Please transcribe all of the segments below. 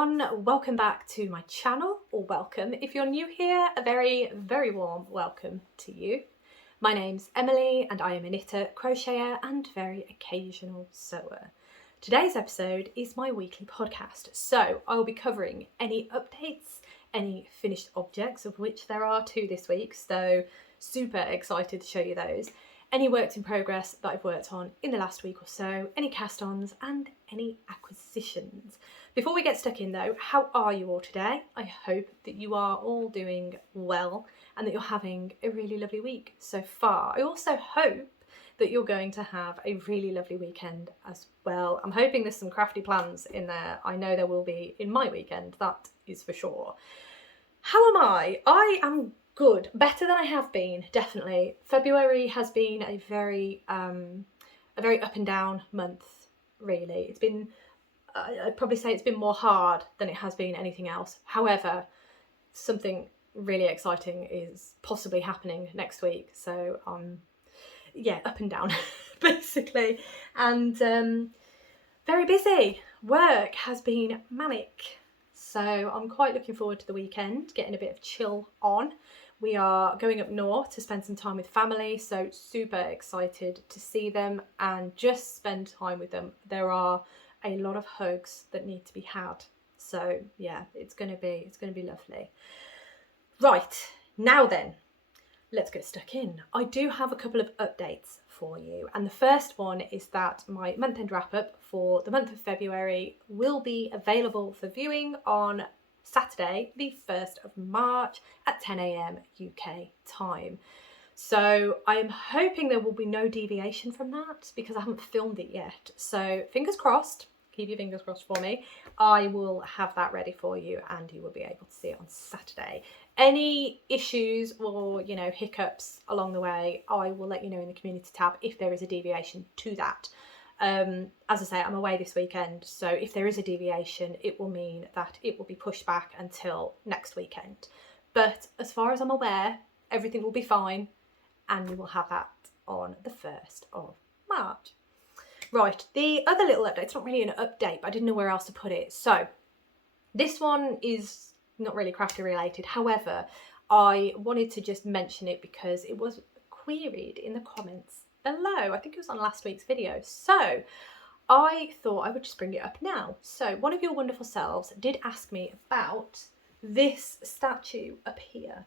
everyone, welcome back to my channel, or welcome. If you're new here, a very, very warm welcome to you. My name's Emily and I am a knitter, crocheter and very occasional sewer. Today's episode is my weekly podcast, so I will be covering any updates, any finished objects, of which there are 2 this week, so super excited to show you those. Any works in progress that I've worked on in the last week or so, any cast-ons and any acquisitions. Before we get stuck in though, how are you all today? I hope that you are all doing well and that you're having a really lovely week so far. I also hope that you're going to have a really lovely weekend as well. I'm hoping there's some crafty plans in there. I know there will be in my weekend, that is for sure. How am I? I am good, better than I have been, definitely. February has been a very up and down month, really. It's been, I'd probably say it's been more hard than it has been anything else. However, something really exciting is possibly happening next week. So yeah, up and down, basically. And very busy. Work has been manic. So I'm quite looking forward to the weekend, getting a bit of chill on. We are going up north to spend some time with family, so super excited to see them and just spend time with them. There are a lot of hugs that need to be had. So yeah, it's gonna be lovely. Right, now then, let's get stuck in. I do have a couple of updates for you, and the first one is that my month-end wrap-up for the month of February will be available for viewing on Saturday, the 1st of March at 10 AM UK time. So I'm hoping there will be no deviation from that because I haven't filmed it yet. So fingers crossed, keep your fingers crossed for me. I will have that ready for you and you will be able to see it on Saturday. Any issues or, you know, hiccups along the way, I will let you know in the community tab if there is a deviation to that. As I say, I'm away this weekend, so if there is a deviation, it will mean that it will be pushed back until next weekend. But as far as I'm aware, everything will be fine, and we will have that on the 1st of March. Right, the other little update, it's not really an update, but I didn't know where else to put it. So this one is not really crafty related. However, I wanted to just mention it because it was queried in the comments below. I think it was on last week's video. So I thought I would just bring it up now. So one of your wonderful selves did ask me about this statue up here.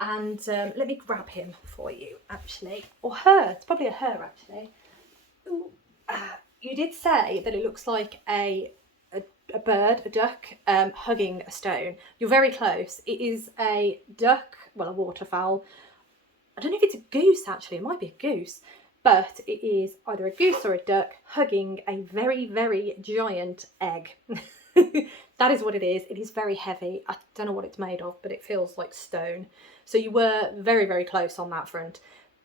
And let me grab him for you, actually. Or her. It's probably a her, actually. Ooh. You did say that it looks like a bird, a duck, hugging a stone. You're very close. It is a duck, well, a waterfowl. I don't know if it's a goose, actually. It might be a goose. But it is either a goose or a duck hugging a very, very giant egg. That is what it is. It is very heavy. I don't know what it's made of, but it feels like stone. So you were very, very close on that front.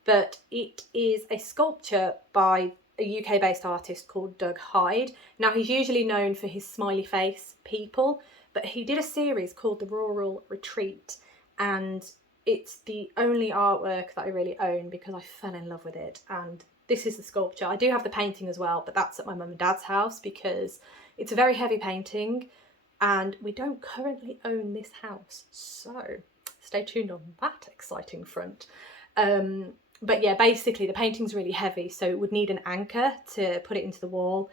But it is a sculpture by a UK-based artist called Doug Hyde. Now, he's usually known for his smiley face people, but he did a series called The Rural Retreat, and it's the only artwork that I really own because I fell in love with it. And this is the sculpture. I do have the painting as well, but that's at my mum and dad's house because it's a very heavy painting and we don't currently own this house. So stay tuned on that exciting front. But yeah, basically the painting's really heavy, so it would need an anchor to put it into the wall.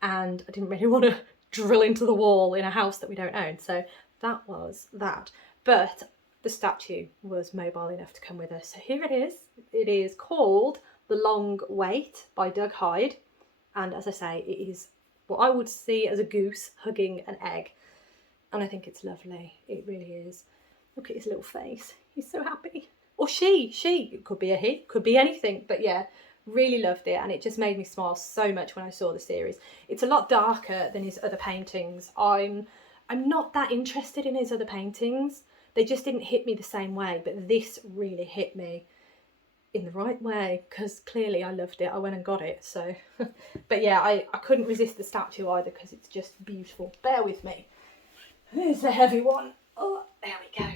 And I didn't really want to drill into the wall in a house that we don't own. So that was that. But the statue was mobile enough to come with us. So here it is. It is called The Long Wait by Doug Hyde. And as I say, it is what I would see as a goose hugging an egg. And I think it's lovely. It really is. Look at his little face. He's so happy. Or she. It could be a he, could be anything. But yeah, really loved it. And it just made me smile so much when I saw the series. It's a lot darker than his other paintings. I'm not that interested in his other paintings. They just didn't hit me the same way, but this really hit me in the right way because clearly I loved it. I went and got it, so. But yeah, I couldn't resist the statue either because it's just beautiful. Bear with me. Here's the heavy one. Oh, there we go.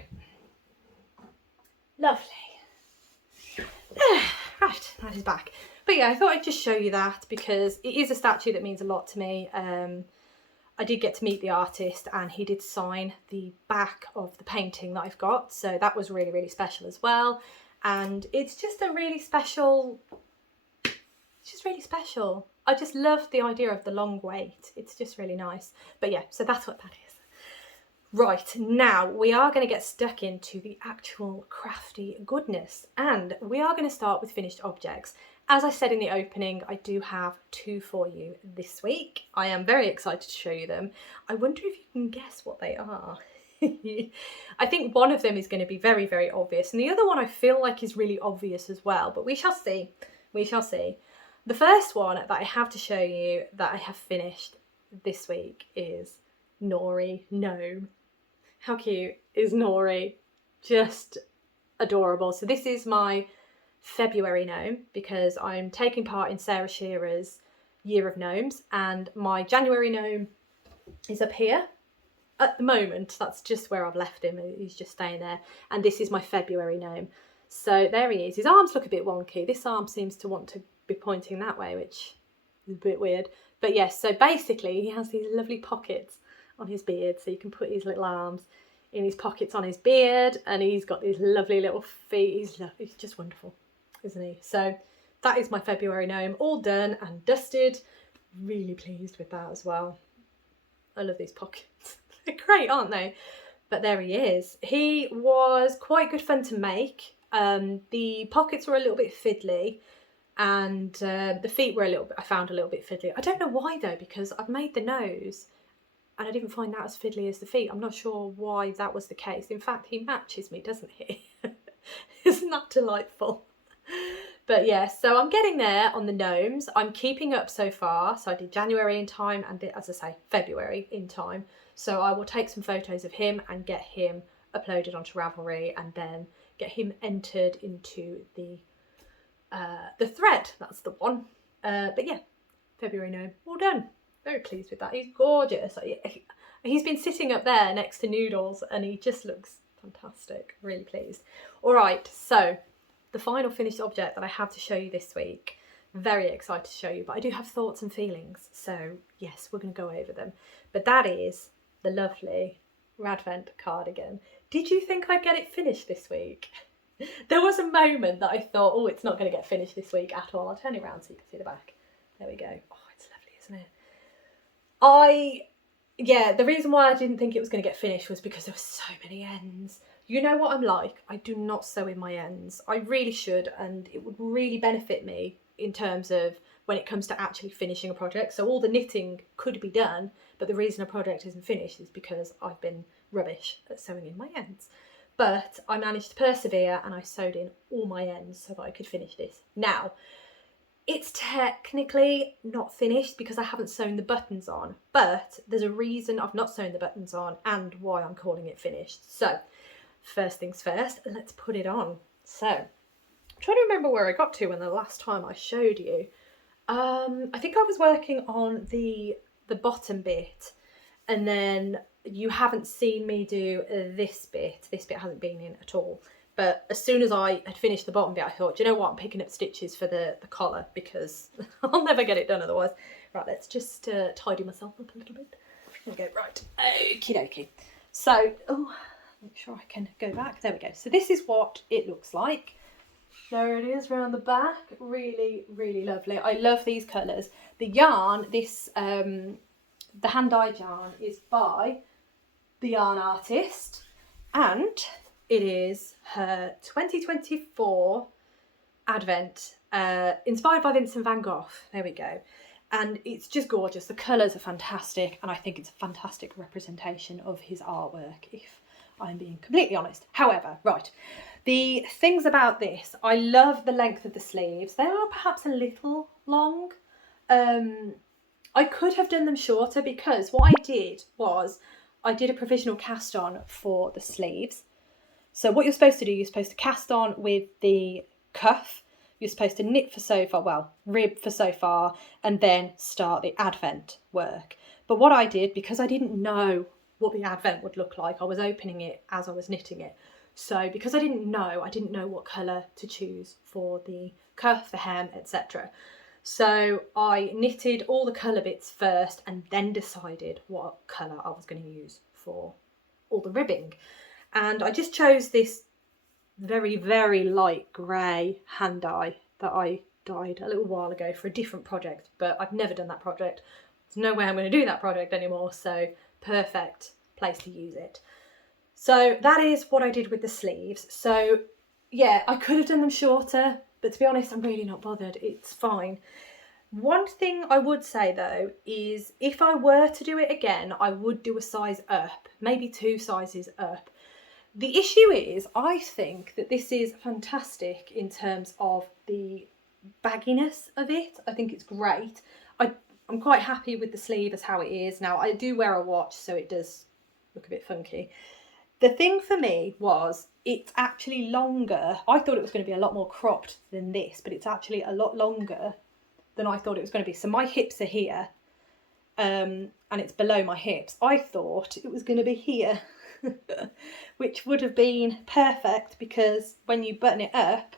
Lovely. Right, that is back. But yeah, I thought I'd just show you that because it is a statue that means a lot to me. I did get to meet the artist, and he did sign the back of the painting that I've got, so that was really, really special as well. And it's just a really special, it's just really special. I just love the idea of the long wait. It's just really nice. But yeah, so that's what that is. Right, now we are going to get stuck into the actual crafty goodness, and we are going to start with finished objects. As I said in the opening, I do have 2 for you this week. I am very excited to show you them. I wonder if you can guess what they are. I think one of them is going to be very, very obvious, and the other one I feel like is really obvious as well, but we shall see. We shall see. The first one that I have to show you that I have finished this week is Gnorri Gnome. How cute is Gnorri? Just adorable. So this is my February gnome, because I'm taking part in Sarah Shearer's Year of Gnomes, and my January gnome is up here. At the moment, that's just where I've left him. He's just staying there. And this is my February gnome. So there he is. His arms look a bit wonky. This arm seems to want to be pointing that way, which is a bit weird. But yes, so basically he has these lovely pockets on his beard, so you can put his little arms in his pockets on his beard, and he's got these lovely little feet. He's just wonderful, isn't he? So that is my February gnome, all done and dusted. Really pleased with that as well. I love these pockets. They're great, aren't they? But there he is. He was quite good fun to make. The pockets were a little bit fiddly, and the feet were I found a little bit fiddly. I don't know why though, because I've made the nose and I didn't find that as fiddly as the feet. I'm not sure why that was the case. In fact, he matches me, doesn't he? Isn't that delightful? But yeah, so I'm getting there on the gnomes. I'm keeping up so far. So I did January in time, and as I say, February in time. So I will take some photos of him and get him uploaded onto Ravelry, and then get him entered into the thread. That's the one. But yeah, February gnome, all done. Very pleased with that. He's gorgeous. He's been sitting up there next to Noodles, and he just looks fantastic. Really pleased. All right, so the final finished object that I have to show you this week. Very excited to show you, but I do have thoughts and feelings. So yes, we're going to go over them. But that is the lovely Radvent Cardigan. Did you think I'd get it finished this week? There was a moment that I thought, oh, it's not going to get finished this week at all. I'll turn it around so you can see the back. There we go. Oh, it's lovely, isn't it? Yeah, the reason why I didn't think it was going to get finished was because there were so many ends. You know what I'm like, I do not sew in my ends. I really should, and it would really benefit me in terms of when it comes to actually finishing a project. So all the knitting could be done, but the reason a project isn't finished is because I've been rubbish at sewing in my ends. But I managed to persevere, and I sewed in all my ends so that I could finish this. Now, it's technically not finished because I haven't sewn the buttons on, but there's a reason I've not sewn the buttons on and why I'm calling it finished. So first things first, let's put it on. So I'm trying to remember where I got to when the last time I showed you. I think I was working on the bottom bit, and then you haven't seen me do this bit. This bit hasn't been in at all. But as soon as I had finished the bottom bit, I thought, do you know what? I'm picking up stitches for the collar because I'll never get it done otherwise. Right, let's just tidy myself up a little bit. There we go, right. Okie dokie. So, oh, make sure I can go back. There we go. So this is what it looks like. There it is around the back. Really, really lovely. I love these colours. The yarn, this, the hand-dyed yarn is by the yarn artist, and it is her 2024 Advent, inspired by Vincent van Gogh. There we go. And it's just gorgeous. The colours are fantastic, and I think it's a fantastic representation of his artwork, if I'm being completely honest. However, right, the things about this, I love the length of the sleeves. They are perhaps a little long. I could have done them shorter, because what I did was I did a provisional cast on for the sleeves. So what you're supposed to do, you're supposed to cast on with the cuff, you're supposed to knit for so far, well, rib for so far, and then start the advent work. But what I did, because I didn't know what the advent would look like, I was opening it as I was knitting it. So because I didn't know what colour to choose for the cuff, the hem, etc. So I knitted all the colour bits first and then decided what colour I was going to use for all the ribbing. And I just chose this very, very light grey hand dye that I dyed a little while ago for a different project, but I've never done that project. There's no way I'm going to do that project anymore, so perfect place to use it. So that is what I did with the sleeves. So yeah, I could have done them shorter, but to be honest, I'm really not bothered. It's fine. One thing I would say though is if I were to do it again, I would do a size up, maybe 2 sizes up. The issue is, I think that this is fantastic in terms of the bagginess of it. I think it's great. I'm quite happy with the sleeve as how it is. Now, I do wear a watch, so it does look a bit funky. The thing for me was it's actually longer. I thought it was going to be a lot more cropped than this, but it's actually a lot longer than I thought it was going to be. So my hips are here, and it's below my hips. I thought it was going to be here, which would have been perfect because when you button it up,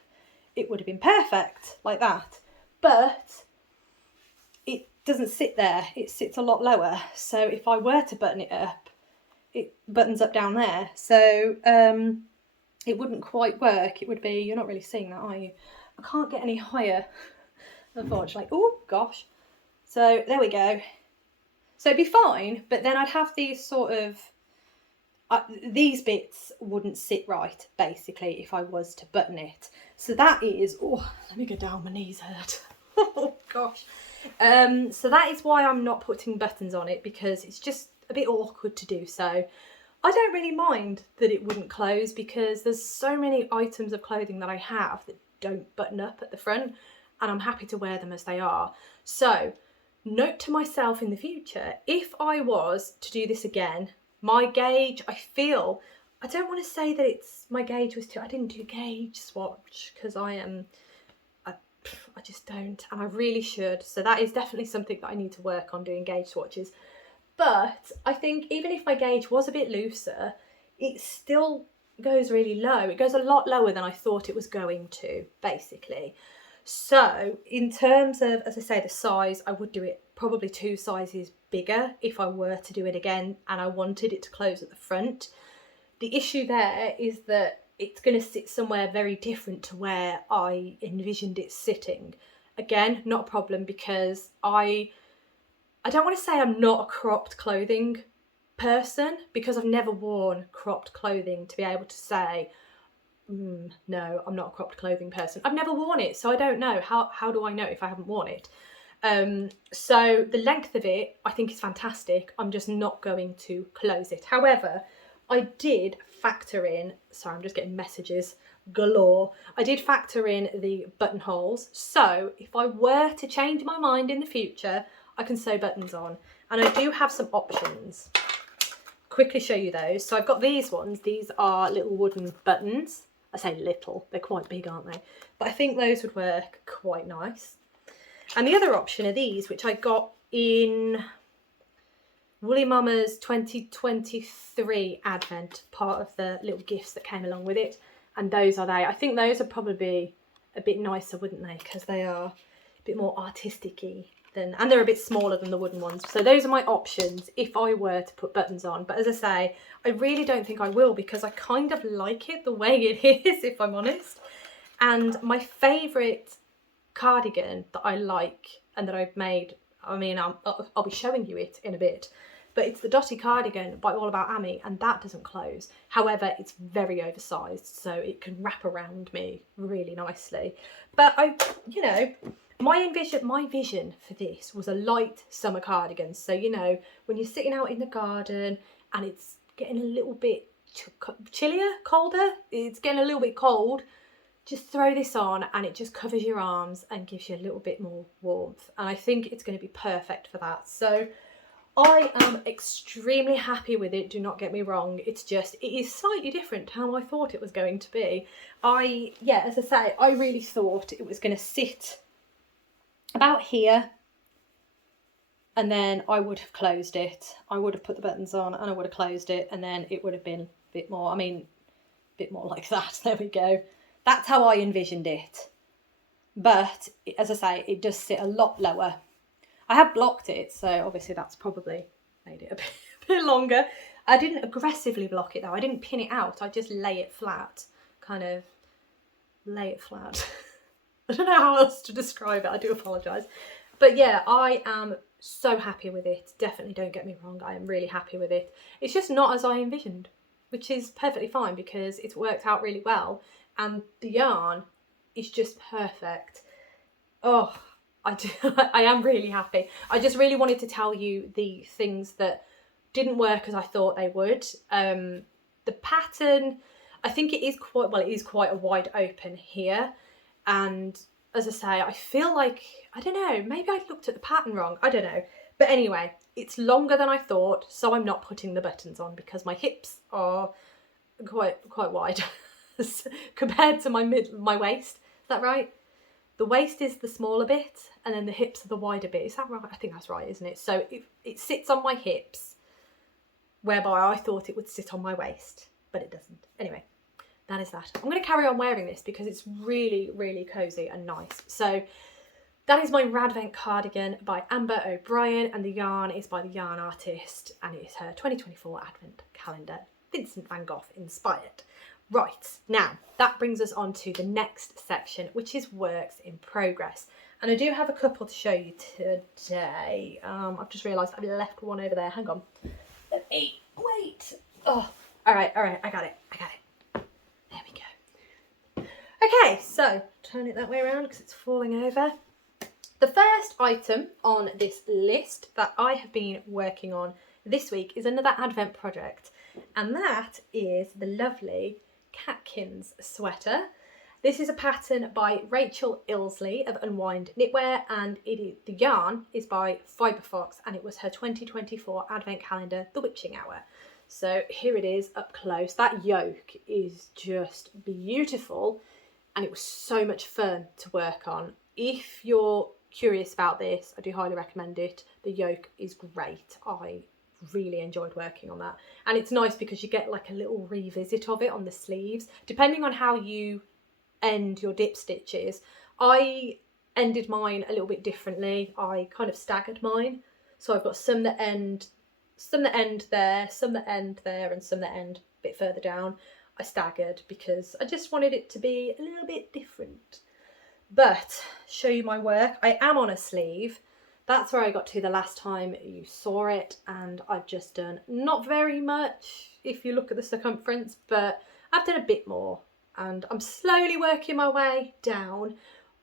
it would have been perfect like that. But it doesn't sit there. It sits a lot lower. So if I were to button it up, it buttons up down there. So it wouldn't quite work. It would be, you're not really seeing that, are you? I can't get any higher, unfortunately. Oh gosh. So there we go. So it'd be fine, but then I'd have these sort of, these bits wouldn't sit right, basically, if I was to button it. So that is, oh, let me go down, my knees hurt. Oh gosh. So that is why I'm not putting buttons on it, because it's just a bit awkward to do so. I don't really mind that it wouldn't close because there's so many items of clothing that I have that don't button up at the front, and I'm happy to wear them as they are. So note to myself in the future, if I was to do this again, my gauge, I don't want to say that my gauge was too, I didn't do gauge swatch because I just don't, and I really should. So that is definitely something that I need to work on, doing gauge swatches. But I think even if my gauge was a bit looser, it still goes really low. It goes a lot lower than I thought it was going to, basically. So in terms of, as I say, the size, I would do it probably 2 sizes bigger if I were to do it again and I wanted it to close at the front. The issue there is that it's going to sit somewhere very different to where I envisioned it sitting. Again, not a problem, because I don't want to say I'm not a cropped clothing person, because I've never worn cropped clothing to be able to say, no, I'm not a cropped clothing person. I've never worn it, so I don't know. How do I know if I haven't worn it? So the length of it, I think, is fantastic. I'm just not going to close it. However, I did factor in, sorry, I'm just getting messages galore. I did factor in the buttonholes. So if I were to change my mind in the future, I can sew buttons on. And I do have some options. Quickly show you those. So I've got these ones. These are little wooden buttons. I say little, they're quite big, aren't they? But I think those would work quite nice. And the other option are these, which I got in Woolly Mama's 2023 Advent, part of the little gifts that came along with it. And those are they. I think those would probably be a bit nicer, wouldn't they? Because they are a bit more artistic-y. And they're a bit smaller than the wooden ones. So those are my options if I were to put buttons on. But as I say, I really don't think I will, because I kind of like it the way it is, if I'm honest. And my favourite cardigan that I like and that I've made, I mean, I'll be showing you it in a bit, but it's the Dotty Cardigan by All About Amy, and that doesn't close. However, it's very oversized, so it can wrap around me really nicely. But my vision for this was a light summer cardigan. So, when you're sitting out in the garden and it's getting a little bit chillier, colder, it's getting a little bit cold, just throw this on and it just covers your arms and gives you a little bit more warmth. And I think it's going to be perfect for that. So I am extremely happy with it, do not get me wrong. It's just, it is slightly different to how I thought it was going to be. As I say, I really thought it was going to sit about here, and then I would have closed it. I would have put the buttons on and I would have closed it, and then it would have been a bit more, like that. There we go. That's how I envisioned it. But as I say, it does sit a lot lower. I have blocked it, so obviously that's probably made it a bit longer. I didn't aggressively block it though. I didn't pin it out. I just lay it flat, kind of lay it flat. I don't know how else to describe it. I do apologise. But yeah, I am so happy with it. Definitely don't get me wrong. I am really happy with it. It's just not as I envisioned, which is perfectly fine because it's worked out really well. And the yarn is just perfect. Oh, I am really happy. I just really wanted to tell you the things that didn't work as I thought they would. The pattern, I think it is quite a wide open here. And as I say, I feel like, I don't know, maybe I looked at the pattern wrong. I don't know. But anyway, it's longer than I thought, so I'm not putting the buttons on because my hips are quite wide compared to my waist. Is that right? The waist is the smaller bit and then the hips are the wider bit. Is that right? I think that's right, isn't it? So it sits on my hips, whereby I thought it would sit on my waist, but it doesn't. Anyway, that is that. I'm going to carry on wearing this because it's really, really cosy and nice. So that is my Radvent Cardigan by Amber O'Brien, and the yarn is by the yarn artist, and it is her 2024 Advent calendar, Vincent van Gogh inspired. Right, now that brings us on to the next section, which is works in progress. And I do have a couple to show you today. I've just realised I've left one over there. Hang on. Let me wait. Oh, all right, I got it. There we go. Okay, so turn it that way around because it's falling over. The first item on this list that I have been working on this week is another Advent project, and that is the lovely Catkins Sweater. This is a pattern by Rachel Ilsley of Unwind Knitwear, and the yarn is by Fibre Fox, and it was her 2024 Advent calendar, The Witching Hour. So here it is up close. That yoke is just beautiful, and it was so much fun to work on. If you're curious about this, I do highly recommend it. The yoke is great. I really enjoyed working on that, and it's nice because you get like a little revisit of it on the sleeves depending on how you end your dip stitches. I ended mine a little bit differently. I kind of staggered mine, so I've got some that end there, some that end there, and some that end a bit further down. I staggered because I just wanted it to be a little bit different. But show you my work. I am on a sleeve. That's where I got to the last time you saw it, and I've just done not very much if you look at the circumference, but I've done a bit more, and I'm slowly working my way down.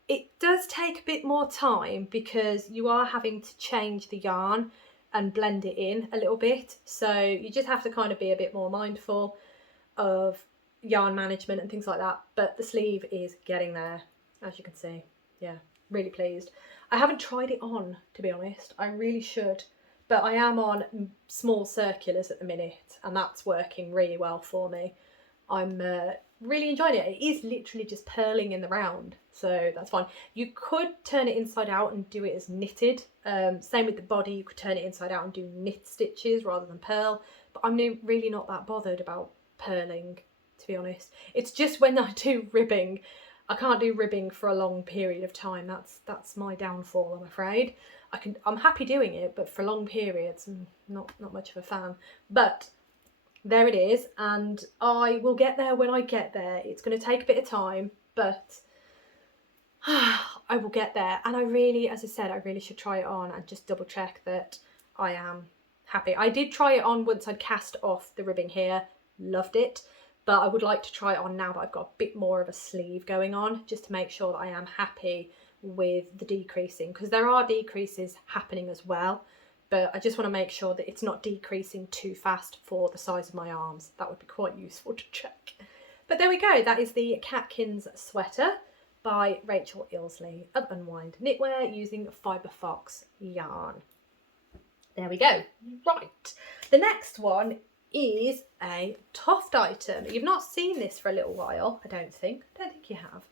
It does take a bit more time because you are having to change the yarn and blend it in a little bit, so you just have to kind of be a bit more mindful of yarn management and things like that. But the sleeve is getting there, as you can see. Yeah, really pleased. I haven't tried it on, to be honest. I really should, but I am on small circulars at the minute, and that's working really well for me. I'm really enjoying it. It is literally just purling in the round, so that's fine. You could turn it inside out and do it as knitted. Same with the body, you could turn it inside out and do knit stitches rather than purl, but I'm really not that bothered about purling, to be honest. It's just when I do ribbing, I can't do ribbing for a long period of time. That's my downfall, I'm afraid. I'm happy doing it, but for long periods, I'm not much of a fan. But there it is, and I will get there when I get there. It's going to take a bit of time, but I will get there. And I really, as I said, I really should try it on and just double check that I am happy. I did try it on once I'd cast off the ribbing here, loved it. But I would like to try it on now that I've got a bit more of a sleeve going on, just to make sure that I am happy with the decreasing, because there are decreases happening as well, but I just want to make sure that it's not decreasing too fast for the size of my arms. That would be quite useful to check. But there we go, that is the Catkins Sweater by Rachel Ilsley of Unwind Knitwear using Fibre Fox yarn. There we go. Right, the next one is a Toft item. You've not seen this for a little while, I don't think you have.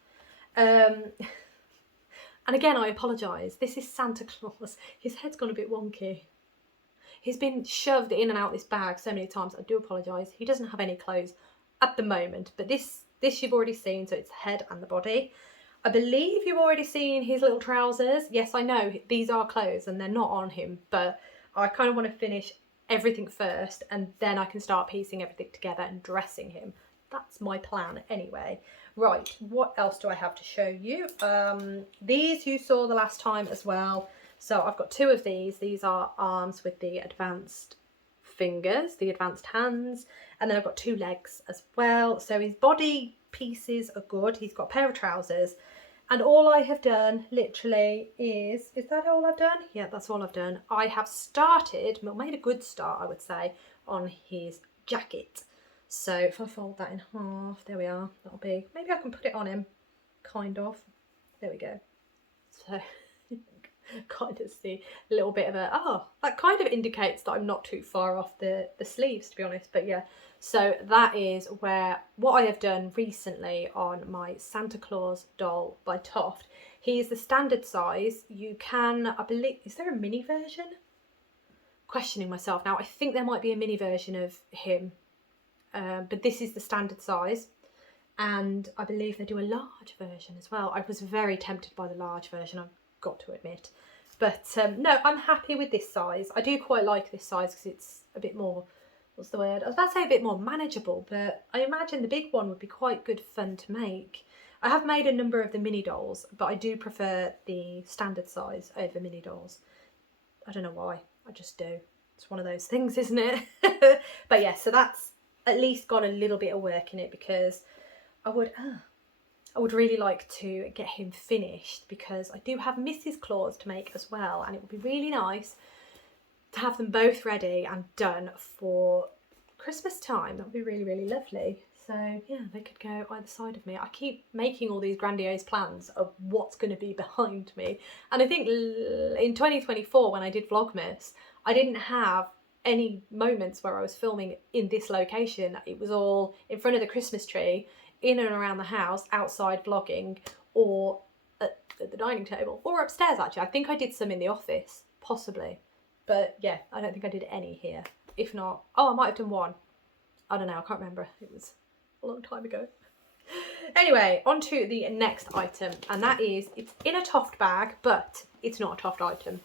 And again, I apologise. This is Santa Claus. His head's gone a bit wonky. He's been shoved in and out this bag so many times. I do apologise. He doesn't have any clothes at the moment, but this you've already seen, so it's the head and the body. I believe you've already seen his little trousers. Yes, I know these are clothes and they're not on him, but I kind of want to finish everything first and then I can start piecing everything together and dressing him. That's my plan anyway. Right, what else do I have to show you? These you saw the last time as well. So I've got two of these. These are arms with the advanced fingers, the advanced hands, and then I've got two legs as well. So his body pieces are good. He's got a pair of trousers, and all I have done literally is that all I've done? Yeah, that's all I've done. I have started, well, made a good start, I would say, on his jacket. So if I fold that in half, there we are. That'll be, maybe I can put it on him, kind of. There we go. So kind of see a little bit of a, oh, that kind of indicates that I'm not too far off the sleeves, to be honest. But yeah, so that is where what I have done recently on my Santa Claus doll by Toft. He is the standard size. You can, I believe, is there a mini version? Questioning myself now. I think there might be a mini version of him, but this is the standard size. And I believe they do a large version as well. I was very tempted by the large version, I've got to admit. But no, I'm happy with this size. I do quite like this size because it's a bit more, what's the word? I was about to say a bit more manageable, but I imagine the big one would be quite good fun to make. I have made a number of the mini dolls, but I do prefer the standard size over mini dolls. I don't know why, I just do. It's one of those things, isn't it? But yeah, so that's at least got a little bit of work in it because I would really like to get him finished because I do have Mrs. Claus to make as well, and it would be really nice to have them both ready and done for Christmas time. That would be really, really lovely. So yeah, they could go either side of me. I keep making all these grandiose plans of what's going to be behind me. And I think in 2024, when I did Vlogmas, I didn't have any moments where I was filming in this location. It was all in front of the Christmas tree, in and around the house, outside vlogging, or at the dining table, or upstairs actually. I think I did some in the office, possibly. But yeah, I don't think I did any here. If not, oh, I might have done one. I don't know, I can't remember. It was a long time ago. Anyway, on to the next item, and that is, it's in a Toft bag, but it's not a Toft item.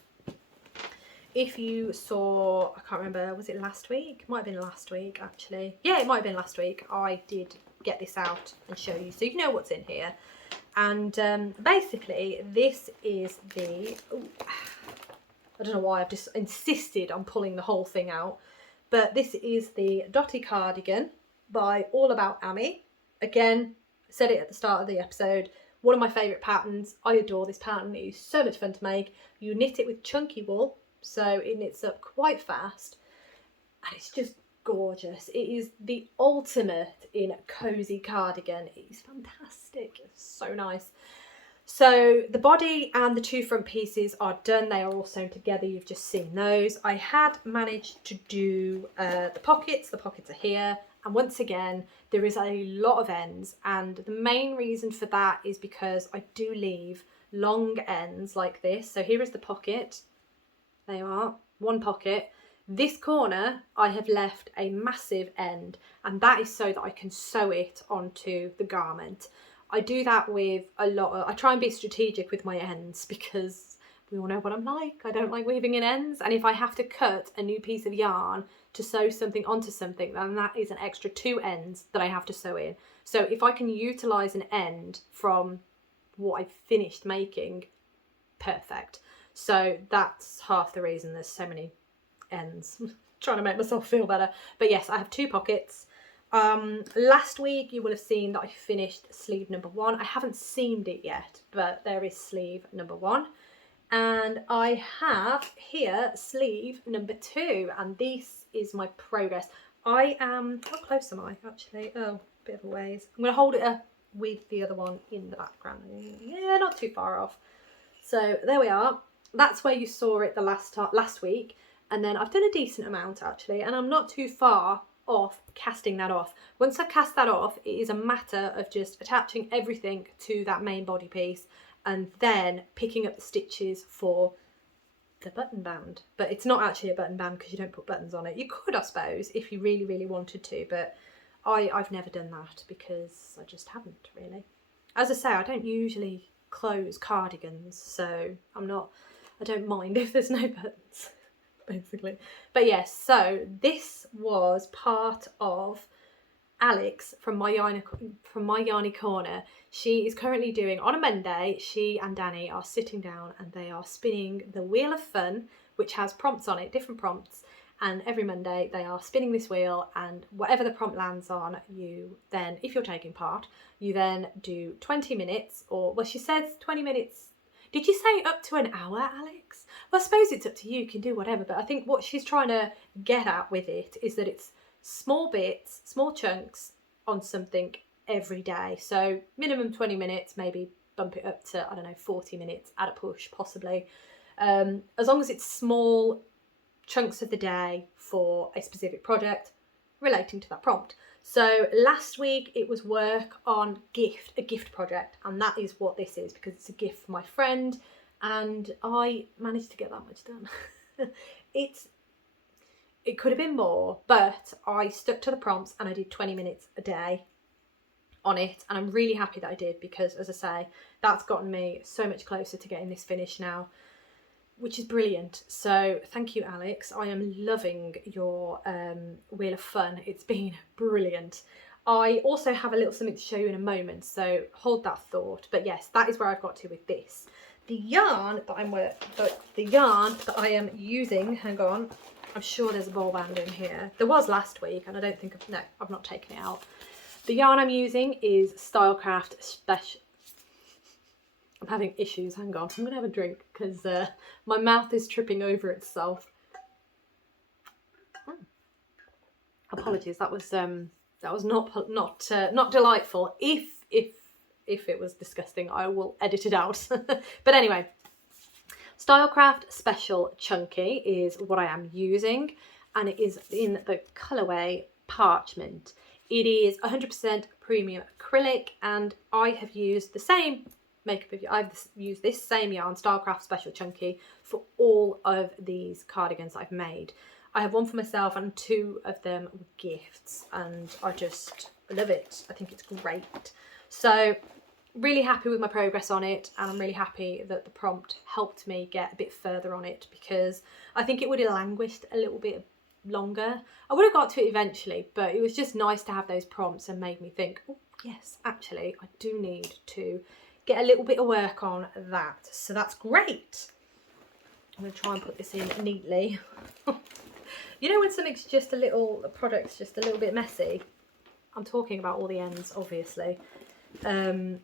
If you saw, I can't remember, was it last week? Might have been last week, actually. Yeah, it might have been last week. I did get this out and show you so you know what's in here. And basically, this is the, I don't know why I've just insisted on pulling the whole thing out, but this is the Dotty Cardigan by All About Amy. Again, I said it at the start of the episode, one of my favourite patterns. I adore this pattern. It is so much fun to make. You knit it with chunky wool, so it knits up quite fast, and it's just gorgeous. It is the ultimate in a cozy cardigan. It is fantastic. It's so nice. So the body and the two front pieces are done. They are all sewn together. You've just seen those. I had managed to do the pockets. The pockets are here. And once again, there is a lot of ends. And the main reason for that is because I do leave long ends like this. So here is the pocket. There you are, one pocket. This corner, I have left a massive end, and that is so that I can sew it onto the garment. I do that with a lot of, I try and be strategic with my ends because we all know what I'm like. I don't like weaving in ends, and if I have to cut a new piece of yarn to sew something onto something, then that is an extra 2 ends that I have to sew in. So if I can utilise an end from what I've finished making, perfect. So that's half the reason there's so many ends. Trying to make myself feel better. But yes, I have 2 pockets. Last week you will have seen that I finished sleeve number 1. I haven't seamed it yet, but there is sleeve number 1. And I have here sleeve number 2, and this is my progress. I am, how close am I actually? Oh, a bit of a ways. I'm going to hold it up with the other one in the background. Yeah, not too far off. So there we are. That's where you saw it the last week, and then I've done a decent amount actually, and I'm not too far off casting that off. Once I've cast that off, it is a matter of just attaching everything to that main body piece and then picking up the stitches for the button band. But it's not actually a button band because you don't put buttons on it. You could, I suppose, if you really, really wanted to, but I've never done that because I just haven't really. As I say, I don't usually close cardigans, so I don't mind if there's no buttons, basically. But yes, so this was part of Alex from my Yarny Corner. She is currently doing, on a Monday, she and Danny are sitting down and they are spinning the Wheel of Fun, which has prompts on it, different prompts. And every Monday they are spinning this wheel, and whatever the prompt lands on, you then, if you're taking part, you then do 20 minutes, or, well, she says 20 minutes. Did you say up to an hour, Alex? Well, I suppose it's up to you, you can do whatever, but I think what she's trying to get at with it is that it's small bits, small chunks on something every day. So minimum 20 minutes, maybe bump it up to, I don't know, 40 minutes at a push, possibly. As long as it's small chunks of the day for a specific project relating to that prompt. So last week it was work on a gift project, and that is what this is, because it's a gift for my friend, and I managed to get that much done. It could have been more, but I stuck to the prompts and I did 20 minutes a day on it, and I'm really happy that I did, because, as I say, that's gotten me so much closer to getting this finished now, which is brilliant. So thank you, Alex. I am loving your Wheel of Fun. It's been brilliant. I also have a little something to show you in a moment, so hold that thought. But yes, that is where I've got to with this. The yarn that I am using, hang on, I'm sure there's a ball band in here. There was last week, and I don't think I've not taken it out. The yarn I'm using is Stylecraft Special. I'm having issues, hang on, I'm gonna have a drink because my mouth is tripping over itself. Apologies, that was not delightful. If it was disgusting, I will edit it out. But anyway, Stylecraft Special Chunky is what I am using, and it is in the colourway Parchment. It is 100% premium acrylic, and I have used the same I've used this same yarn, Stylecraft Special Chunky, for all of these cardigans I've made. I have one for myself and 2 of them were gifts, and I just love it. I think it's great. So really happy with my progress on it, and I'm really happy that the prompt helped me get a bit further on it, because I think it would have languished a little bit longer. I would have got to it eventually, but it was just nice to have those prompts and made me think, oh yes, actually I do need to get a little bit of work on that. So that's great. I'm going to try and put this in neatly. You know when something's just the product's just a little bit messy? I'm talking about all the ends, obviously. And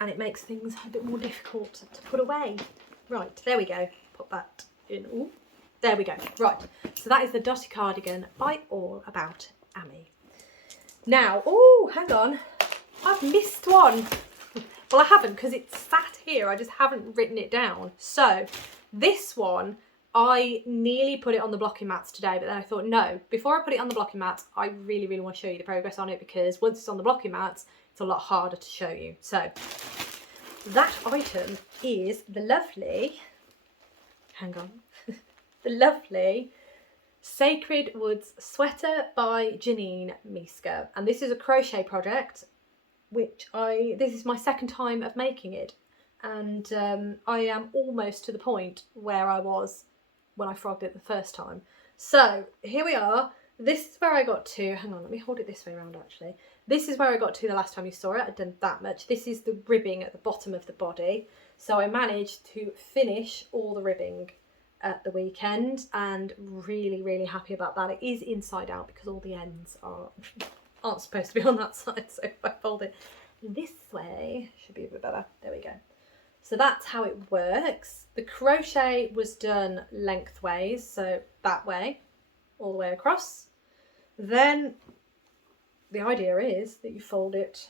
it makes things a bit more difficult to put away. Right, there we go. Put that in. Ooh, there we go. Right, so that is the Dotty Cardigan by All About Amy. Now, oh, hang on. I've missed one. Well, I haven't, because it's sat here. I just haven't written it down. So this one, I nearly put it on the blocking mats today, but then I thought, no, before I put it on the blocking mats, I really, really want to show you the progress on it, because once it's on the blocking mats, it's a lot harder to show you. So that item is the lovely, hang on, the lovely Sacred Woods Sweater by Janine Miska. And this is a crochet project, this is my second time of making it, and I am almost to the point where I was when I frogged it the first time. So here we are. This is where I got to, hang on, let me hold it this way around actually. This is where I got to the last time you saw it. I'd done that much. This is the ribbing at the bottom of the body. So I managed to finish all the ribbing at the weekend, and really, really happy about that. It is inside out because all the ends aren't supposed to be on that side, so if I fold it this way, should be a bit better. There we go. So that's how it works. The crochet was done lengthways, so that way, all the way across. Then the idea is that you fold it,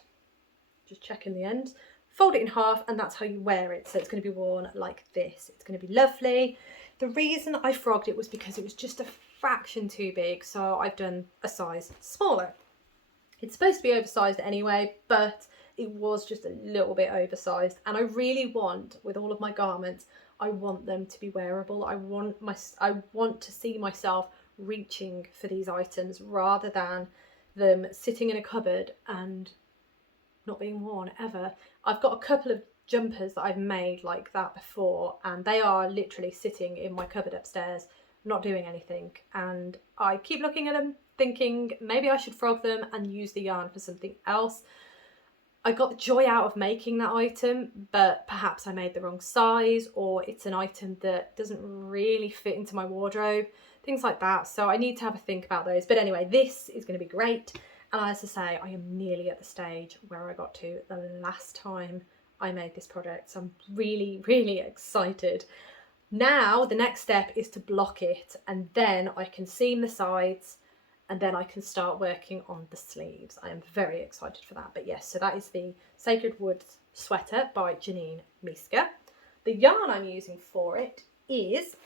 just checking the ends, fold it in half, and that's how you wear it. So it's going to be worn like this. It's going to be lovely. The reason I frogged it was because it was just a fraction too big, so I've done a size smaller. It's supposed to be oversized anyway, but it was just a little bit oversized, and I really want, with all of my garments, I want them to be wearable. I want to see myself reaching for these items rather than them sitting in a cupboard and not being worn ever. I've got a couple of jumpers that I've made like that before, and they are literally sitting in my cupboard upstairs, not doing anything, and I keep looking at them thinking maybe I should frog them and use the yarn for something else. I got the joy out of making that item, but perhaps I made the wrong size, or it's an item that doesn't really fit into my wardrobe, things like that. So I need to have a think about those. But anyway, this is going to be great. And as I say, I am nearly at the stage where I got to the last time I made this project. So I'm really, really excited. Now the next step is to block it, and then I can seam the sides, and then I can start working on the sleeves. I am very excited for that. But yes, so that is the Sacred Woods sweater by Janine Miska. The yarn I'm using for it is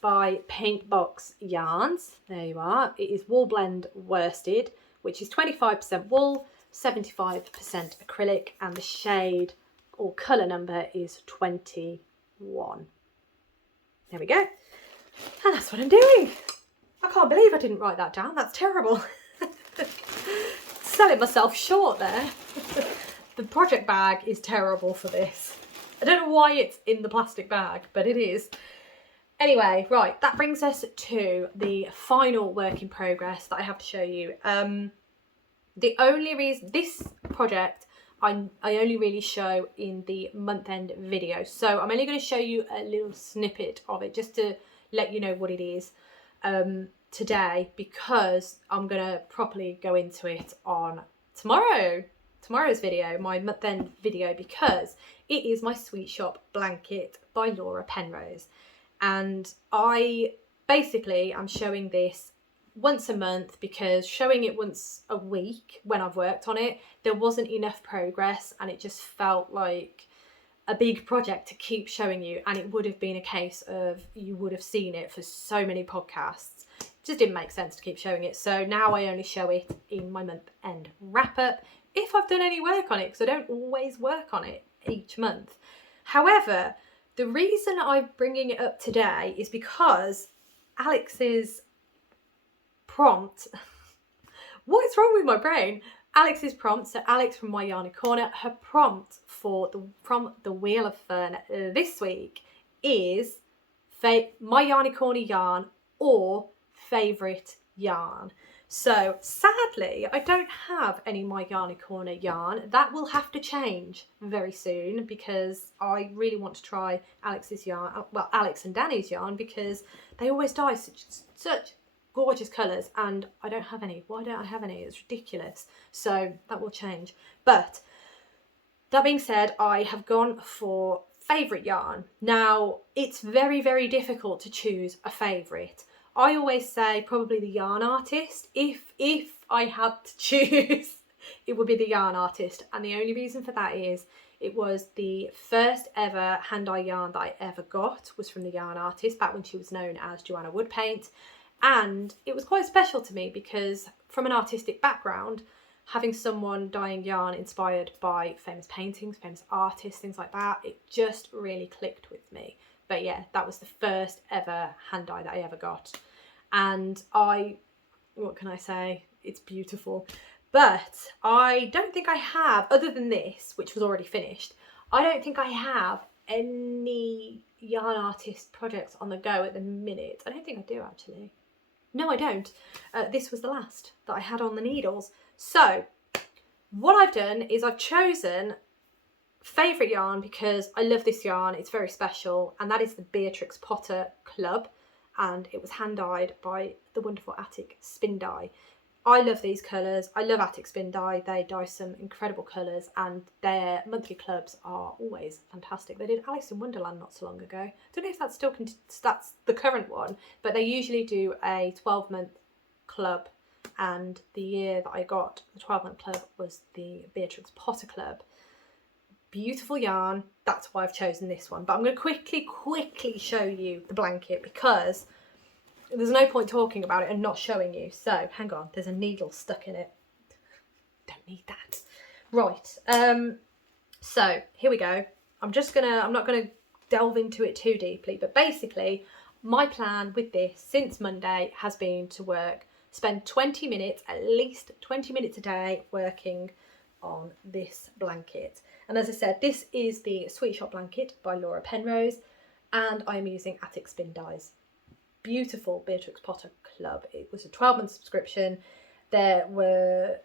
by Paintbox Yarns. There you are. It is Wool Blend Worsted, which is 25% wool, 75% acrylic, and the shade or colour number is 21. There we go. And that's what I'm doing. I can't believe I didn't write that down. That's terrible. Selling myself short there. The project bag is terrible for this. I don't know why it's in the plastic bag, but it is. Anyway, right, that brings us to the final work in progress that I have to show you. The only reason, this project I only really show in the month end video. So I'm only going to show you a little snippet of it just to let you know what it is today, because I'm going to properly go into it on tomorrow's video, my month end video, because it is my Sweet Shop blanket by Laura Penrose. And I basically am showing this once a month, because showing it once a week when I've worked on it, there wasn't enough progress, and it just felt like a big project to keep showing you, and it would have been a case of you would have seen it for so many podcasts. It just didn't make sense to keep showing it. So now I only show it in my month end wrap up if I've done any work on it, because I don't always work on it each month. However, the reason I'm bringing it up today is because Alex's prompt, what is wrong with my brain? Alex's prompt, so Alex from My Yarny Corner, her prompt from the Wheel of Fun this week is My Yarny Corner yarn or favourite yarn. So sadly, I don't have any My Yarny Corner yarn. That will have to change very soon, because I really want to try Alex's yarn, well, Alex and Danny's yarn, because they always dye such gorgeous colours, and I don't have any. Why don't I have any? It's ridiculous. So that will change. But that being said, I have gone for favourite yarn. Now, it's very, very difficult to choose a favourite. I always say probably the yarn artist. If I had to choose, it would be the yarn artist. And the only reason for that is it was the first ever hand-dye yarn that I ever got was from the yarn artist, back when she was known as Joanna Woodpaint. And it was quite special to me because from an artistic background, having someone dyeing yarn inspired by famous paintings, famous artists, things like that, it just really clicked with me. But yeah, that was the first ever hand dye that I ever got. And what can I say? It's beautiful. But I don't think I have, other than this, which was already finished, I don't think I have any yarn artist projects on the go at the minute. I don't think I do, actually. No, I don't. This was the last that I had on the needles. So what I've done is I've chosen favourite yarn because I love this yarn. It's very special, and that is the Beatrix Potter Club, and it was hand dyed by the wonderful Attic Spin Dye. I love these colours. I love Attic Spin Dye. They dye some incredible colours, and their monthly clubs are always fantastic. They did Alice in Wonderland not so long ago. I don't know if that's still that's the current one, but they usually do a 12-month club, and the year that I got the 12-month club was the Beatrix Potter Club. Beautiful yarn. That's why I've chosen this one. But I'm going to quickly show you the blanket, because there's no point talking about it and not showing you. So hang on, there's a needle stuck in it. Don't need that. Right. So here we go. I'm not gonna delve into it too deeply, but basically my plan with this since Monday has been to spend 20 minutes, at least 20 minutes a day, working on this blanket. And as I said, this is the Sweet Shop blanket by Laura Penrose, and I'm using Attic Spin Dyes. Beautiful Beatrix Potter Club. It was a 12-month subscription. There were,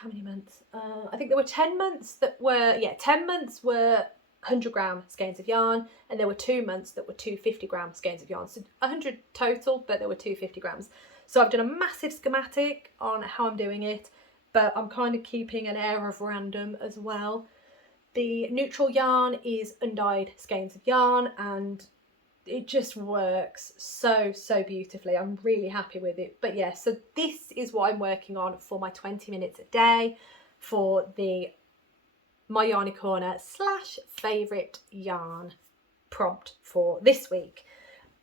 how many months? I think there were 10 months that were, 10 months were 100-gram skeins of yarn, and there were 2 months that were 250-gram skeins of yarn. So 100 total, but there were 250 grams. So I've done a massive schematic on how I'm doing it, but I'm kind of keeping an air of random as well. The neutral yarn is undyed skeins of yarn, and it just works so beautifully. I'm really happy with it. But yeah, so this is what I'm working on for my 20 minutes a day for the My Yarny Corner / favourite yarn prompt for this week.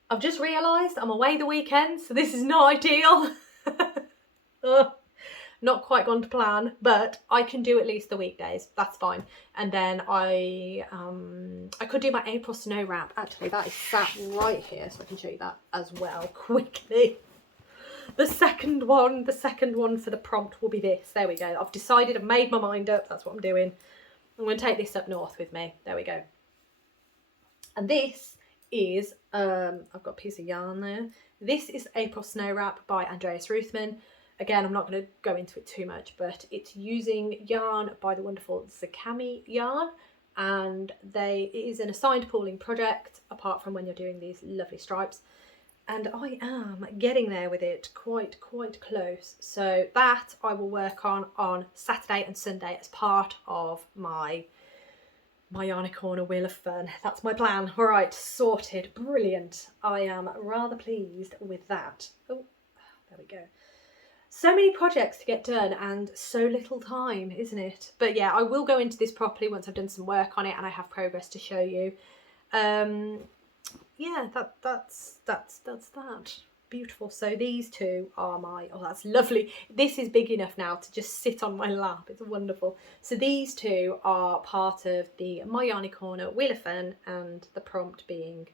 I've just realised I'm away the weekend, so this is not ideal. Not quite gone to plan, but I can do at least the weekdays. That's fine. And then I could do my April snow wrap. Actually, that is sat right here, so I can show you that as well quickly. The second one for the prompt will be this. There we go. I've decided, I've made my mind up. That's what I'm doing. I'm going to take this up north with me. There we go. And this is, I've got a piece of yarn there. This is April Snow Wrap by Andreas Ruthman. Again, I'm not going to go into it too much, but it's using yarn by the wonderful Zakami Yarn, and it is an assigned pooling project, apart from when you're doing these lovely stripes. And I am getting there with it, quite close. So that I will work on Saturday and Sunday as part of my Yarny Corner Wheel of Fun. That's my plan. All right, sorted. Brilliant. I am rather pleased with that. Oh, there we go. So many projects to get done and so little time, isn't it? But yeah, I will go into this properly once I've done some work on it and I have progress to show you. Yeah, that's that. Beautiful. So these two are my, oh, that's lovely. This is big enough now to just sit on my lap. It's wonderful. So these two are part of the My Yarny Corner Wheel of Fun, and the prompt being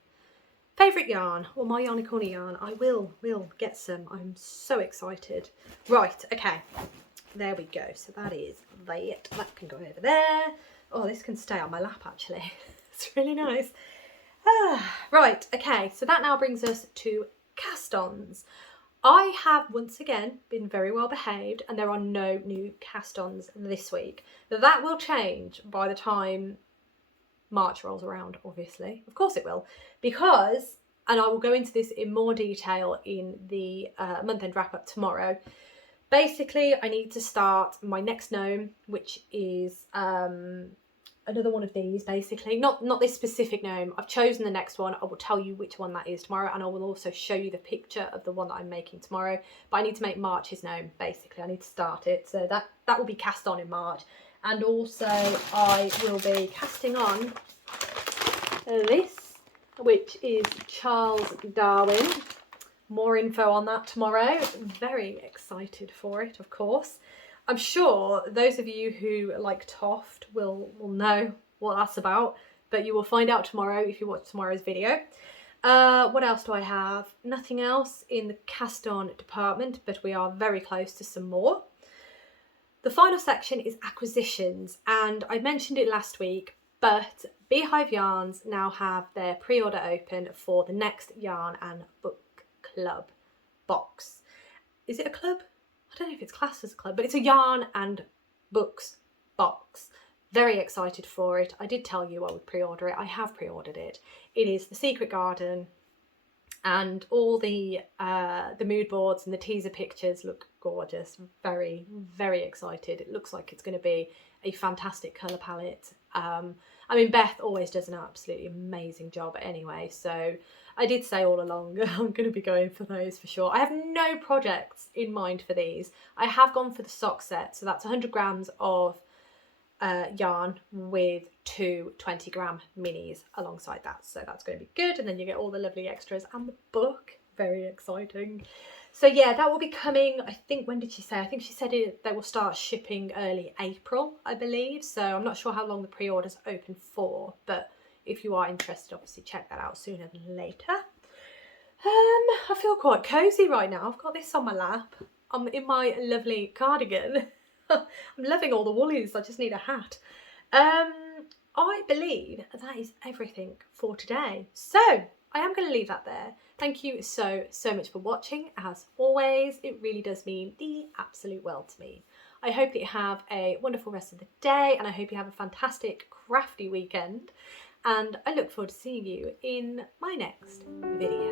favourite yarn, or My Yarny Corner yarn. I will get some. I'm so excited. Right, okay. There we go. So that is that. That can go over there. Oh, this can stay on my lap actually. It's really nice. Right, okay. So that now brings us to cast-ons. I have once again been very well behaved, and there are no new cast-ons this week. That will change by the time March rolls around, obviously. Of course it will, because, and I will go into this in more detail in the month-end wrap-up tomorrow. Basically, I need to start my next gnome, which is another one of these, basically. Not this specific gnome. I've chosen the next one. I will tell you which one that is tomorrow, and I will also show you the picture of the one that I'm making tomorrow. But I need to make March's gnome, basically. I need to start it. So that will be cast on in March. And also I will be casting on this, which is Charles Darwin. More info on that tomorrow. Very excited for it, of course. I'm sure those of you who like Toft will know what that's about, but you will find out tomorrow if you watch tomorrow's video. What else do I have? Nothing else in the cast on department, but we are very close to some more. The final section is acquisitions, and I mentioned it last week, but Beehive Yarns now have their pre-order open for the next Yarn and Book Club box. Is it a club? I don't know if it's classed as a club, but it's a Yarn and Books box. Very excited for it. I did tell you I would pre-order it. I have pre-ordered it. It is The Secret Garden, and all the mood boards and the teaser pictures look gorgeous. Very excited. It looks like it's going to be a fantastic colour palette. I mean, Beth always does an absolutely amazing job anyway, so I did say all along I'm going to be going for those for sure. I have no projects in mind for these. I have gone for the sock set, so that's 100 grams of yarn with two 20-gram minis alongside that, so that's going to be good. And then you get all the lovely extras and the book. Very exciting. So yeah, that will be coming, I think, when did she say? I think she said they will start shipping early April, I believe. So I'm not sure how long the pre-order's open for, but if you are interested, obviously check that out sooner than later. I feel quite cosy right now. I've got this on my lap. I'm in my lovely cardigan. I'm loving all the woolies, I just need a hat. I believe that is everything for today. So I am going to leave that there. Thank you so much for watching. As always, it really does mean the absolute world to me. I hope that you have a wonderful rest of the day, and I hope you have a fantastic crafty weekend. And I look forward to seeing you in my next video.